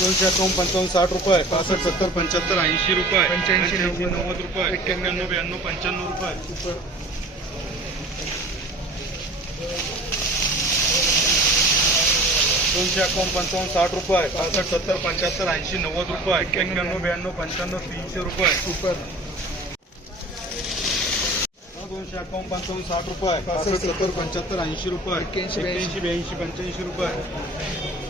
दोनशे अकावन्न पंचावन्न साठ रुपये. पासष्ट सत्तर पंच्याहत्तर ऐंशी रुपये. पंच्याऐंशी, ऐंशी, नव्वद. नव्वद रुपये. एक्क्याण्णव ब्याण्णव पंच्याण्णव रुपये. दोनशे अकावन्न पंचावन्न साठ रुपये. पासष्ट सत्तर पंच्याहत्तर ऐंशी नव्वद रुपये. एक्क्याण्णव ब्याण्णव पंच्याण्णव तीनशे रुपये. सुपर दोनशे अकावन्न पंचावन्न साठ रुपये. पासष्ट सत्तर पंच्याहत्तर ऐंशी रुपये. एक्क्याऐंशी, एक्क्याऐंशी ब्याऐंशी पंच्याऐंशी रुपये.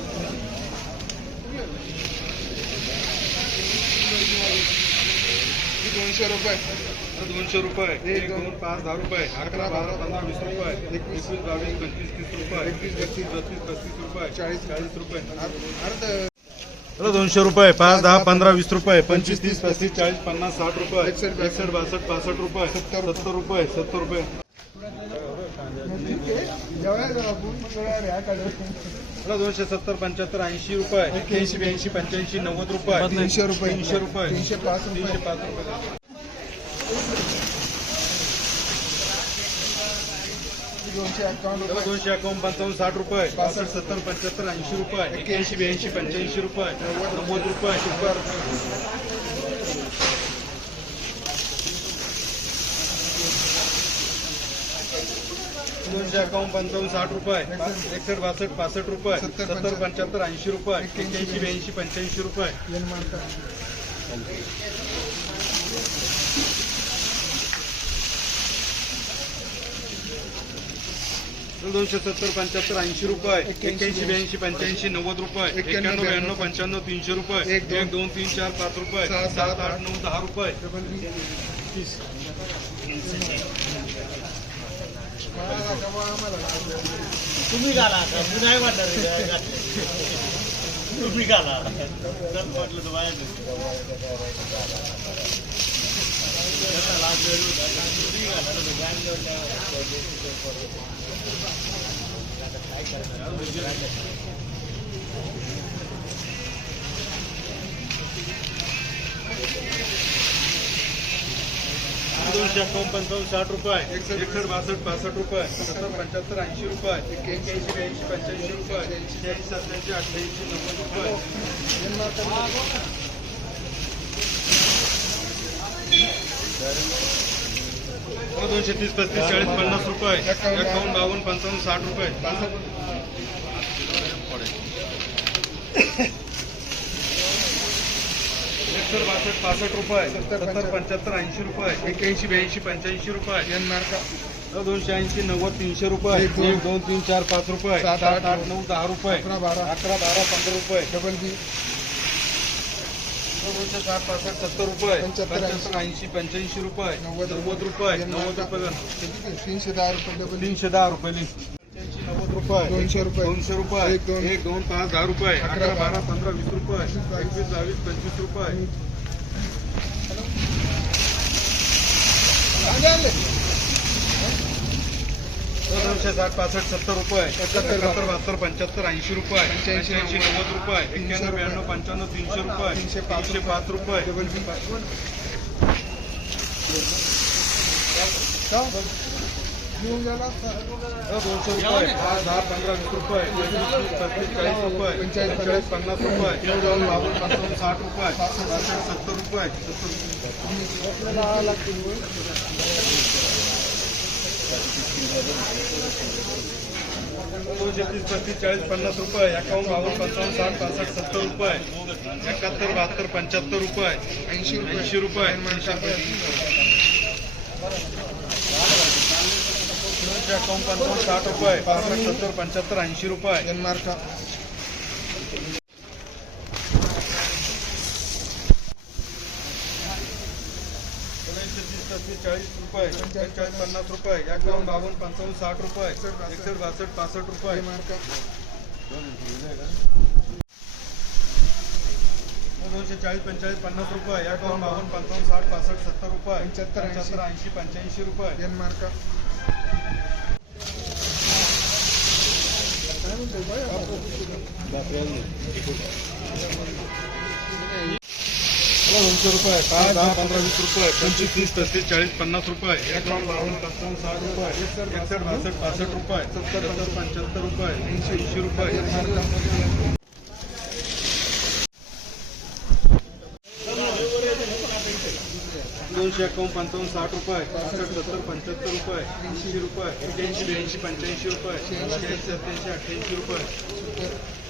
दोनशे रुपये. दोनशे रुपये. एक, दोन, पाच दहा रुपये. अकरा बारा पंधरा वीस रुपये. एकवीस, बावीस पंचवीस तीस रुपये. एकवीस, बत्तीस. बत्तीस पस्तीस रुपये. चाळीस, चाळीस रुपये. अर्ध दोनशे रुपये. पाच दहा पंधरा वीस रुपये. पंचवीस तीस पस्तीस. चाळीस पन्नास साठ रुपये. एकसष्ट, एकसष्ट बासष्ट पासष्ट रुपये. सत्तर, सत्तर रुपये. सत्तर रुपये. दोनशे सत्तर पंच्याहत्तर ऐंशी रुपये. एक्क्याऐंशी ब्याऐंशी पंच्याऐंशी नव्वद रुपये. तीनशे रुपये. तीनशे रुपये. तीनशे पाच तीनशे पाच रुपये. दोनशे अकाउंट पंचावन्न साठ रुपये. पासष्ट. सत्तर पंच्याहत्तर ऐंशी रुपये. एक्क्याऐंशी ब्याऐंशी पंच्याऐंशी रुपये. नव्वद. रुपये. शंभर दोनशे अकावन्न पंचावन्न साठ रुपये एकसष्ट बासष्ट पासष्ट रुपये सत्तर, सत्तर पंच्याहत्तर. ऐंशी रुपये एक्क्याऐंशी ब्याऐंशी पंच्याऐंशी रुपये. दोनशे सत्तर पंच्याहत्तर ऐंशी रुपये एक्क्याऐंशी ब्याऐंशी पंच्याऐंशी नव्वद रुपये एक्क्याण्णव ब्याण्णव पंच्याण्णव तीनशे रुपये एक, दोन, एक दोन तीन चार पाच रुपये सात आठ नऊ दहा रुपये डबल बी तीस मला नका बा, आम्हाला लागलं. तुम्ही घाला आता. मी नाही वाटणार तुम्ही घाला जर तर बाहेर दोनशे अकावन्न पंचावन्न साठ रुपये. एकसष्ट बासष्ट पासष्ट रुपये. सत्तर पंच्याहत्तर ऐंशी रुपये. एक्क्याऐंशी ब्याऐंशी पंच्याऐंशी रुपये. शहाऐंशी सत्याऐंशी अठ्ठ्याऐंशी नव्वद रुपये. मानता दोनशे तीस पस्तीस चाळीस पन्नास रुपये. एकावन्न बावन्न पंचावन्न साठ रुपये. एकसष्ट बासष्ट पासष्ट रुपये. सत्तर पंच्याहत्तर. ऐंशी रुपये. एक्क्याऐंशी ब्याऐंशी पंच्याऐंशी रुपये. येन मार्का दोनशे ऐंशी नव्वद तीनशे रुपये. एक, दोन, तीन चार पाच रुपये. सात, आठ, आठ नऊ दहा रुपये. अकरा, बारा. अकरा बारा पंधरा रुपये. Double B. दोनशे साठ पासष्ट सत्तर रुपये. पंच्याहत्तर, ऐंशी पंच्याऐंशी रुपये. नव्वद नव्वद रुपये. नव्वद. रुपये? तीनशे दहा रुपये तीनशे दहा रुपये रुपये दोनशे रुपये दोनशे रुपये एक, दोन. एक दोन पाच दहा रुपये अकरा, बारा. पंधरा वीस रुपये एकवीस, बावीस. पंचवीस रुपये. दोनशे साठ पासष्ट सत्तर रुपये एकाहत्तर बहात्तर पंच्याहत्तर ऐंशी रुपये पंच्याऐंशी, ऐंशी नव्वद रुपये एक्क्याण्णव. ब्याण्णव पंच्याण्णव तीनशे रुपये तीनशे पाच तीनशे पाच रुपये डबल बी? घेऊन गेला. दोनशे रुपये. दहा पंधरा वीस रुपये. पंचवीस चाळीस रुपये. पंचेचाळीस, पंचेचाळीस पन्नास रुपये. एकावन्न बावन्न पंचावन्न साठ रुपये. सत्तर रुपये. दोनशे तीस पस्तीस चाळीस पन्नास रुपये. एकावन्न बावन्न पंचावन्न साठ पासष्ट सत्तर रुपये. एकाहत्तर बहात्तर पंच्याहत्तर रुपये. ऐंशी रुपये. ऐंशी रुपये. पाचशे अकावन्न साठ रुपये पासष्ट सत्तर पंच्याहत्तर ऐंशी रुपये. जन्मार्क चाळीस रुपये पंचेचाळीस पन्नास रुपये एकावन्न बावन्न पंचावन्न साठ रुपये एकसष्ट बासष्ट पासष्ट रुपये. दोनशे चाळीस पंचेचाळीस पन्नास रुपये एकावन्न बावन्न पंचावन्न साठ पासष्ट सत्तर रुपये पंच्याहत्तर पंच्याहत्तर ऐंशी पंच्याऐंशी रुपये. जन्मार्क दोनशे रुपये सहा दहा पंधरा वीस रुपये पंचवीस तीस पस्तीस चाळीस पन्नास रुपये एक लाख बावन्न पंचावन्न साठ रुपये एकसष्ट बासष्ट पासष्ट रुपये सत्तर सत्तर पंच्याहत्तर रुपये ऐंशी ऐंशी रुपये. दोनशे एकावन्न पंचावन्न साठ रुपये पासष्ट सत्तर पंच्याहत्तर रुपये ऐंशी रुपये एक्क्याऐंशी ब्याऐंशी पंच्याऐंशी रुपये शहाऐंशी सत्याऐंशी अठ्ठ्याऐंशी रुपये.